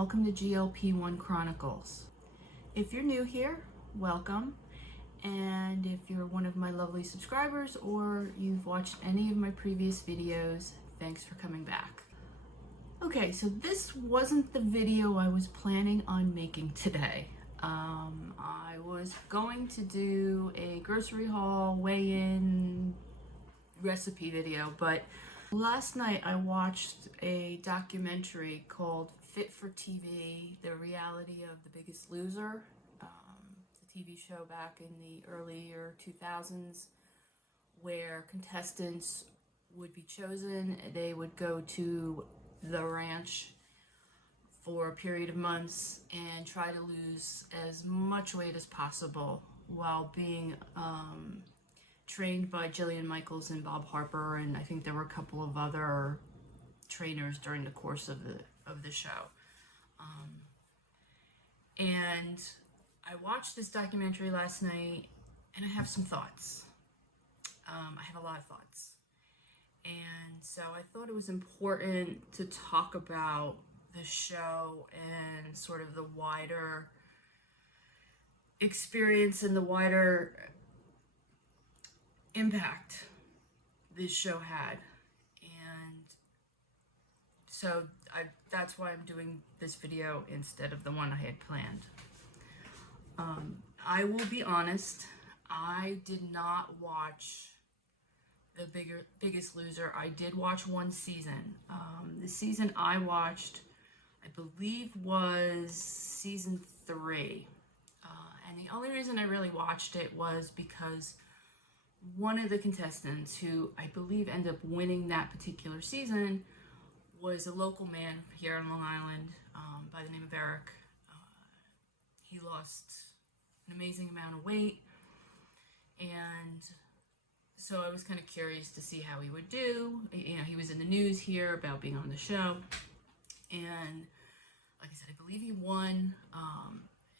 welcome to GLP-1 Chronicles. If you're new here, welcome. And if you're one of my lovely subscribers or you've watched any of my previous videos, thanks for coming back. Okay, so this wasn't the video I was planning on making today. I was going to do a grocery haul weigh-in recipe video, but last night I watched a documentary called Fit for TV, the reality of The Biggest Loser. It's a TV show back in the earlier 2000s where contestants would be chosen. They would go to the ranch for a period of months and try to lose as much weight as possible while being trained by Jillian Michaels and Bob Harper, and I think there were a couple of other trainers during the course of the show. And I watched this documentary last night, and I have some thoughts. I have a lot of thoughts. And so I thought it was important to talk about the show and sort of the wider experience and the wider impact this show had. And so that's why I'm doing this video instead of the one I had planned. I will be honest, I did not watch The Biggest Loser. I did watch one season. The season I watched, I believe, was season 3. And the only reason I really watched it was because one of the contestants, who I believe ended up winning that particular season, was a local man here on Long Island by the name of Eric. He lost an amazing amount of weight, and so I was kind of curious to see how he would do. You know, he was in the news here about being on the show, and like I said, I believe he won.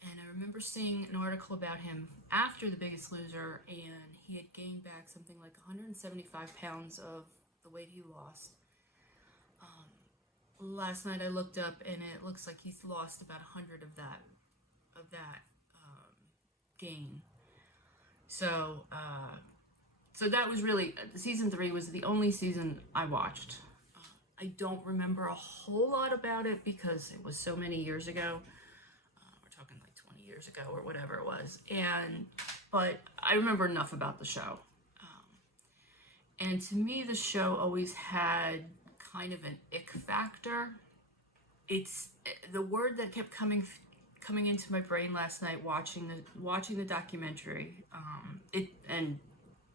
And I remember seeing an article about him after The Biggest Loser, and he had gained back something like 175 pounds of the weight he lost. Last night I looked up, and it looks like he's lost about 100 of that gain. So that was really, season 3 was the only season I watched. I don't remember a whole lot about it because it was so many years ago. We're talking like 20 years ago or whatever it was. But I remember enough about the show. And to me, the show always had kind of an ick factor. It's the word that kept coming into my brain last night watching the documentary. And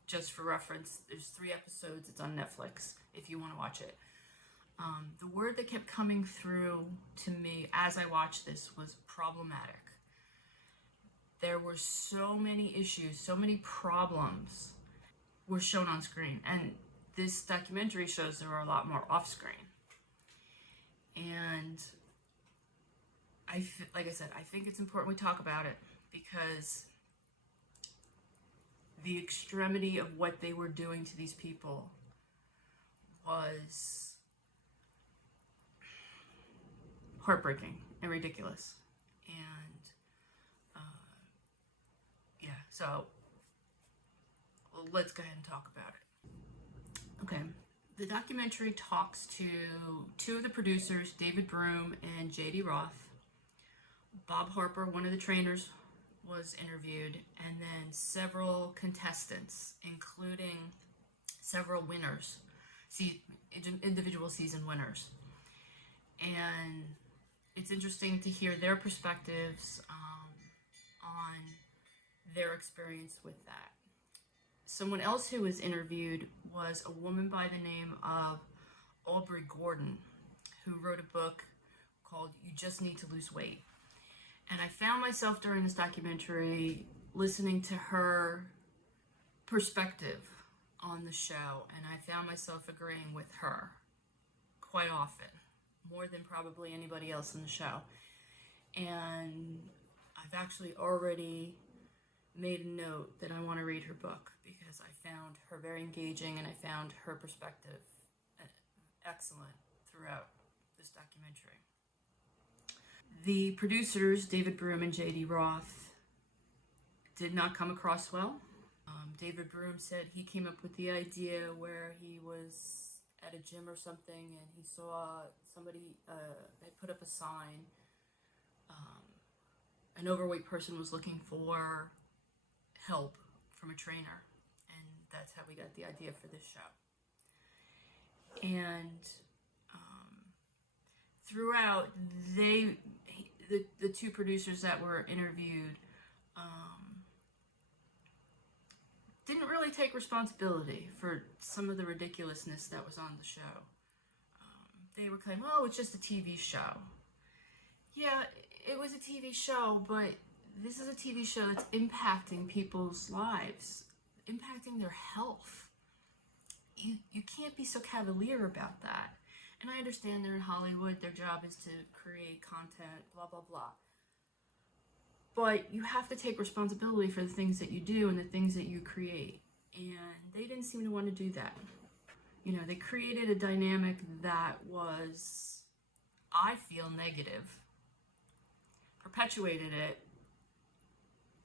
just for reference, there's 3 episodes. It's on Netflix if you want to watch it. The word that kept coming through to me as I watched this was problematic. There were so many issues, so many problems were shown on screen, and this documentary shows there were a lot more off screen. And like I said, I think it's important we talk about it because the extremity of what they were doing to these people was heartbreaking and ridiculous. And so let's go ahead and talk about it. Okay, the documentary talks to 2 of the producers, David Broom and J.D. Roth. Bob Harper, one of the trainers, was interviewed, and then several contestants, including several winners, individual season winners. And it's interesting to hear their perspectives on their experience with that. Someone else who was interviewed was a woman by the name of Aubrey Gordon, who wrote a book called You Just Need to Lose Weight. And I found myself during this documentary listening to her perspective on the show, and I found myself agreeing with her quite often, more than probably anybody else in the show. And I've actually already made a note that I want to read her book because I found her very engaging, and I found her perspective excellent throughout this documentary. The producers, David Broom and J.D. Roth, did not come across well. David Broom said he came up with the idea where he was at a gym or something and he saw somebody had put up a sign. An overweight person was looking for help from a trainer, and that's how we got the idea for this show. And throughout, the two producers that were interviewed didn't really take responsibility for some of the ridiculousness that was on the show. They were claiming, oh, it's just a TV show. Yeah, it was a TV show, but this is a TV show that's impacting people's lives, impacting their health. You can't be so cavalier about that. And I understand they're in Hollywood, their job is to create content, blah, blah, blah. But you have to take responsibility for the things that you do and the things that you create. And they didn't seem to want to do that. You know, they created a dynamic that was, I feel, negative, perpetuated it,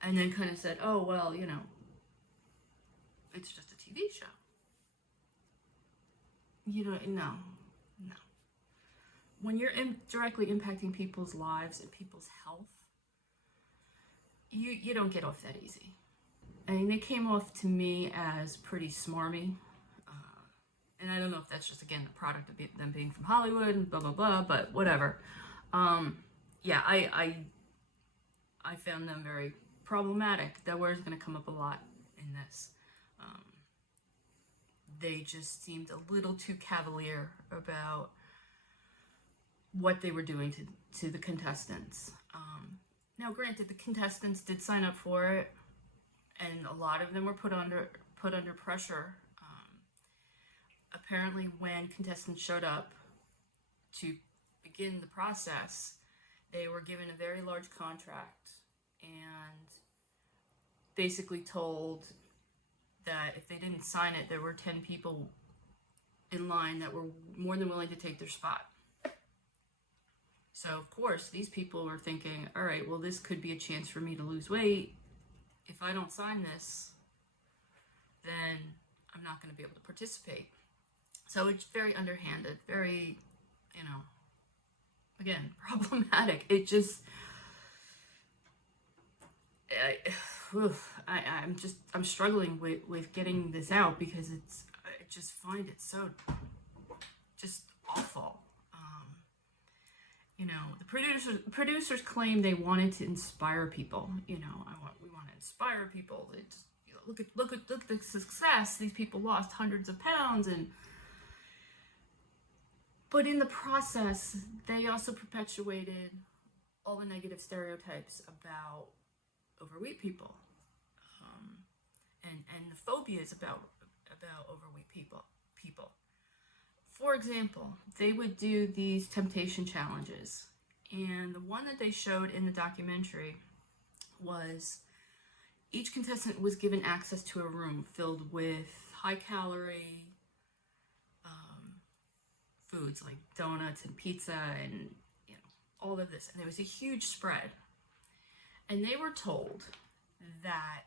and then kind of said, oh, well, you know, it's just a TV show. You know, no. When you're directly impacting people's lives and people's health, you don't get off that easy. I mean, they came off to me as pretty smarmy. And I don't know if that's just, again, the product of them being from Hollywood and blah, blah, blah, but whatever. Yeah, I found them very problematic. That word's going to come up a lot in this. They just seemed a little too cavalier about what they were doing to the contestants. Now, granted, the contestants did sign up for it, and a lot of them were put under pressure. Apparently, when contestants showed up to begin the process, they were given a very large contract and basically told that if they didn't sign it, there were 10 people in line that were more than willing to take their spot. So, of course, these people were thinking, all right, well, this could be a chance for me to lose weight. If I don't sign this, then I'm not going to be able to participate. So it's very underhanded, very, you know, again, problematic. It just, I'm struggling with getting this out because I just find it so just awful. You know, the producers claim they wanted to inspire people. You know, we want to inspire people. It's, you know, look at the success. These people lost hundreds of pounds, but in the process, they also perpetuated all the negative stereotypes about overweight people, and the phobias about overweight people. For example, they would do these temptation challenges, and the one that they showed in the documentary was each contestant was given access to a room filled with high-calorie foods like donuts and pizza and, you know, all of this, and there was a huge spread, and they were told that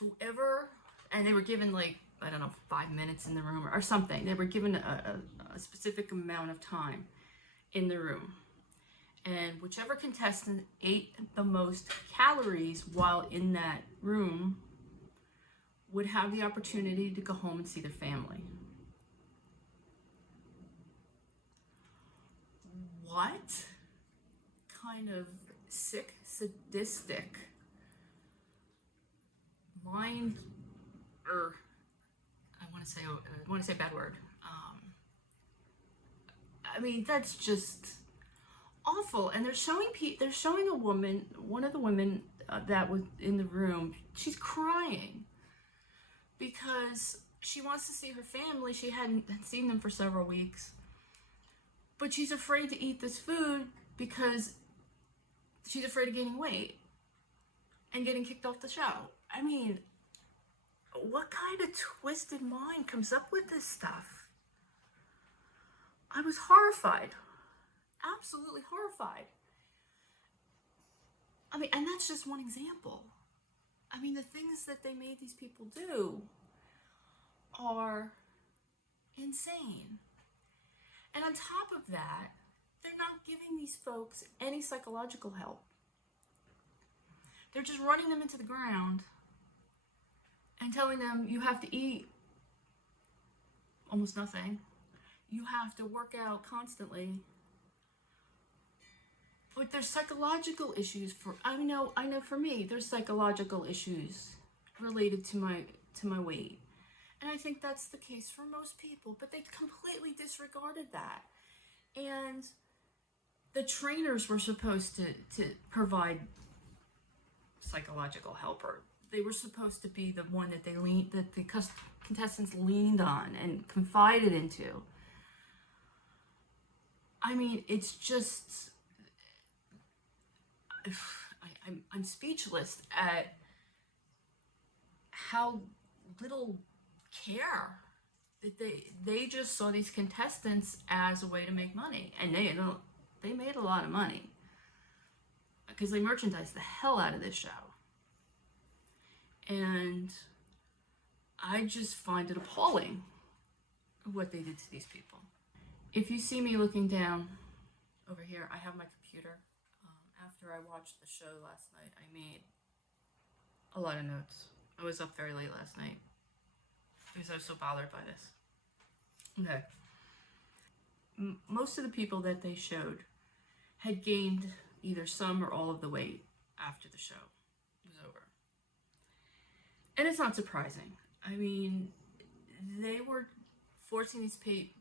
whoever, and they were given, like, I don't know, 5 minutes in the room or something. They were given a specific amount of time in the room. And whichever contestant ate the most calories while in that room would have the opportunity to go home and see their family. What kind of sick, sadistic, I want to say a bad word. I mean, that's just awful. And they're showing a woman, one of the women that was in the room. She's crying because she wants to see her family. She hadn't seen them for several weeks, but she's afraid to eat this food because she's afraid of gaining weight and getting kicked off the show. I mean, what kind of twisted mind comes up with this stuff? I was horrified, absolutely horrified. I mean, and that's just one example. I mean, the things that they made these people do are insane. And on top of that, they're not giving these folks any psychological help. They're just running them into the ground and telling them you have to eat almost nothing. You have to work out constantly. But there's psychological issues I know for me, there's psychological issues related to my weight. And I think that's the case for most people, but they completely disregarded that. And the trainers were supposed to provide psychological help, or they were supposed to be the one that the contestants leaned on and confided into. I mean, it's just, I'm speechless at how little care that they just saw these contestants as a way to make money, and they made a lot of money because they merchandised the hell out of this show. And I just find it appalling what they did to these people. If you see me looking down over here, I have my computer. After I watched the show last night, I made a lot of notes. I was up very late last night because I was so bothered by this. Okay. Most of the people that they showed had gained either some or all of the weight after the show was over. And it's not surprising. I mean, they were forcing these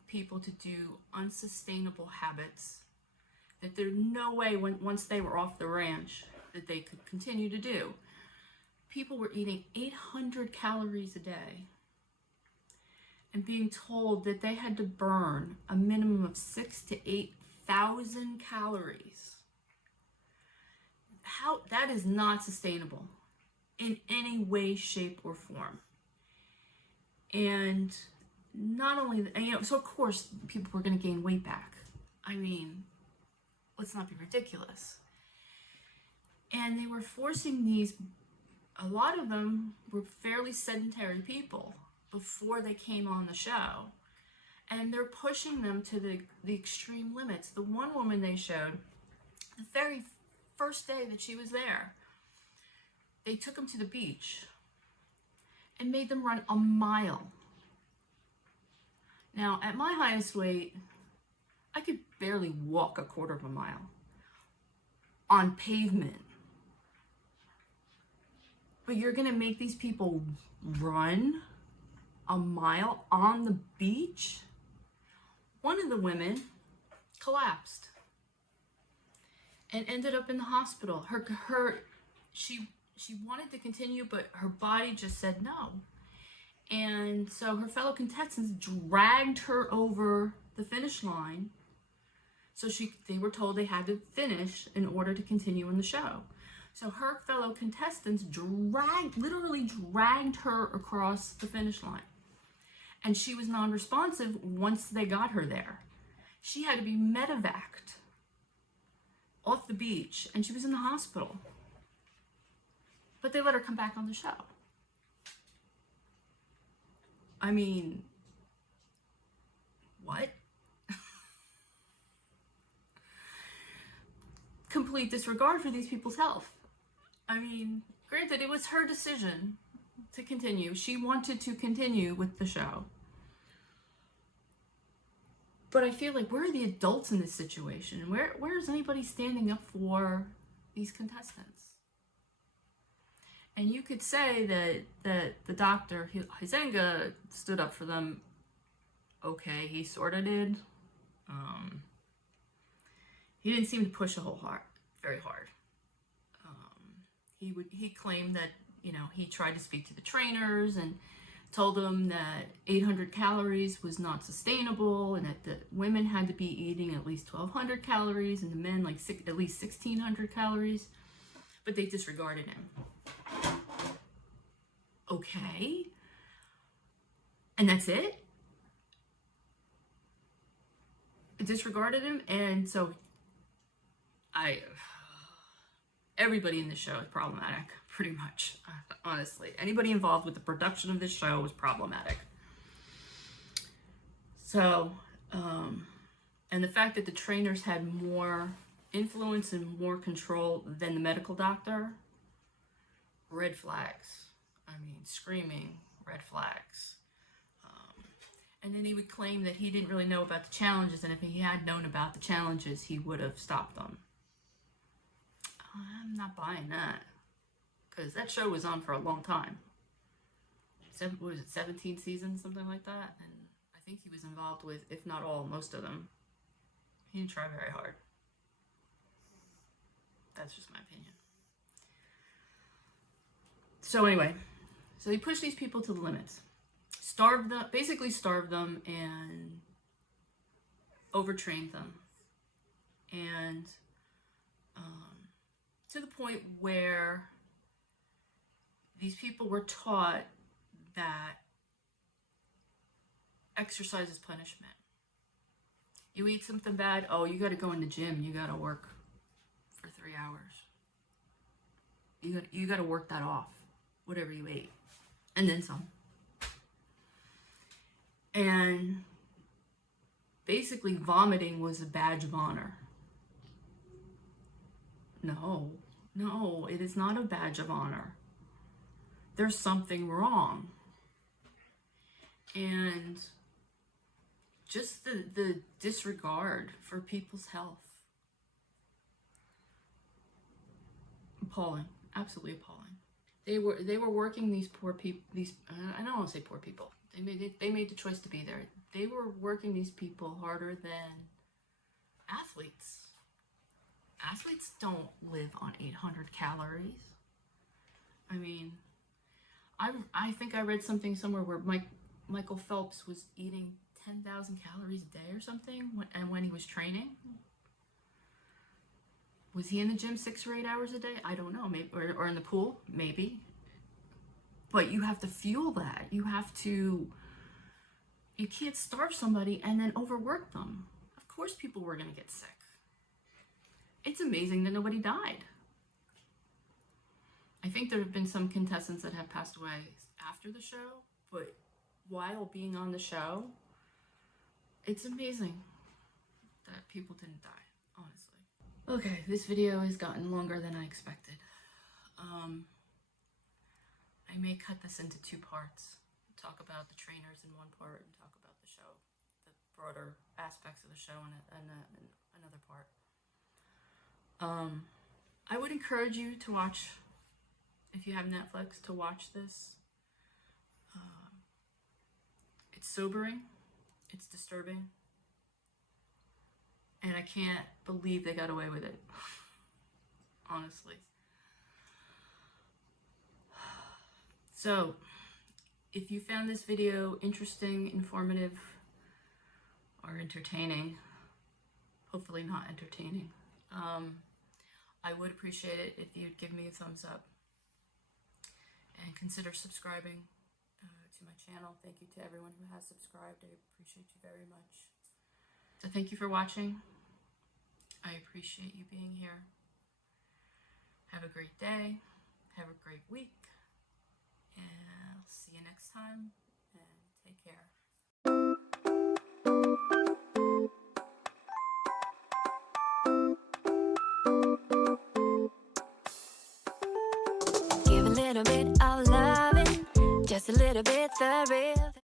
people to do unsustainable habits that there's no way once they were off the ranch that they could continue to do. People were eating 800 calories a day and being told that they had to burn a minimum of 6,000 to 8,000 calories. How that is not sustainable in any way, shape, or form. And not only, so of course people were going to gain weight back. I mean, let's not be ridiculous. And they were forcing a lot of them were fairly sedentary people before they came on the show. And they're pushing them to the extreme limits. The one woman they showed, the very first day that she was there, they took them to the beach and made them run a mile. Now, at my highest weight, I could barely walk a quarter of a mile on pavement. But you're gonna make these people run a mile on the beach? One of the women collapsed and ended up in the hospital. She wanted to continue, but her body just said no. And so her fellow contestants dragged her over the finish line. So they were told they had to finish in order to continue in the show. So her fellow contestants literally dragged her across the finish line. And she was non-responsive once they got her there. She had to be medevaced off the beach, and she was in the hospital. But they let her come back on the show. I mean, what? Complete disregard for these people's health. I mean, granted, it was her decision to continue. She wanted to continue with the show. But I feel like, where are the adults in this situation? And where is anybody standing up for these contestants? And you could say that the doctor, Huizenga, stood up for them. Okay, he sort of did. He didn't seem to push very hard. He claimed that, he tried to speak to the trainers and told them that 800 calories was not sustainable, and that the women had to be eating at least 1,200 calories and the men at least 1,600 calories. But they disregarded him. Okay. And that's it? Disregarded him, and so everybody in the show is problematic, pretty much, honestly. Anybody involved with the production of this show was problematic. So, and the fact that the trainers had more influence and more control than the medical doctor, red flags. I mean, screaming red flags. And then he would claim that he didn't really know about the challenges, and if he had known about the challenges, he would have stopped them. I'm not buying that, because that show was on for a long time. What was it, 17 seasons, something like that? And I think he was involved with, if not all, most of them. He didn't try very hard. That's just my opinion. So anyway, so he pushed these people to the limits. Basically starved them and overtrained them. And to the point where these people were taught that exercise is punishment. You eat something bad, oh, you got to go in the gym, you got to work for 3 hours. You got to work that off, whatever you ate, and then some. And basically vomiting was a badge of honor. No, it is not a badge of honor. There's something wrong. And just the disregard for people's health. Appalling, absolutely appalling. They were working these poor people, I don't want to say poor people. They made the choice to be there. They were working these people harder than athletes. Athletes don't live on 800 calories. I mean, I think I read something somewhere where Michael Phelps was eating 10,000 calories a day or something when he was training. Was he in the gym 6 or 8 hours a day? I don't know, maybe, or in the pool, maybe. But you have to fuel that. You can't starve somebody and then overwork them. Of course people were going to get sick. It's amazing that nobody died. I think there have been some contestants that have passed away after the show, but while being on the show, it's amazing that people didn't die, honestly. Okay, this video has gotten longer than I expected. I may cut this into 2 parts. Talk about the trainers in one part and talk about the show, the broader aspects of the show in another part. I would encourage you to watch, if you have Netflix, to watch this. It's sobering, it's disturbing, and I can't believe they got away with it, honestly. So, if you found this video interesting, informative, or entertaining, hopefully not entertaining, I would appreciate it if you'd give me a thumbs up and consider subscribing to my channel. Thank you to everyone who has subscribed. I appreciate you very much. So thank you for watching. I appreciate you being here. Have a great day. Have a great week. And I'll see you next time, and take care. Give a little bit of loving, just a little bit the real.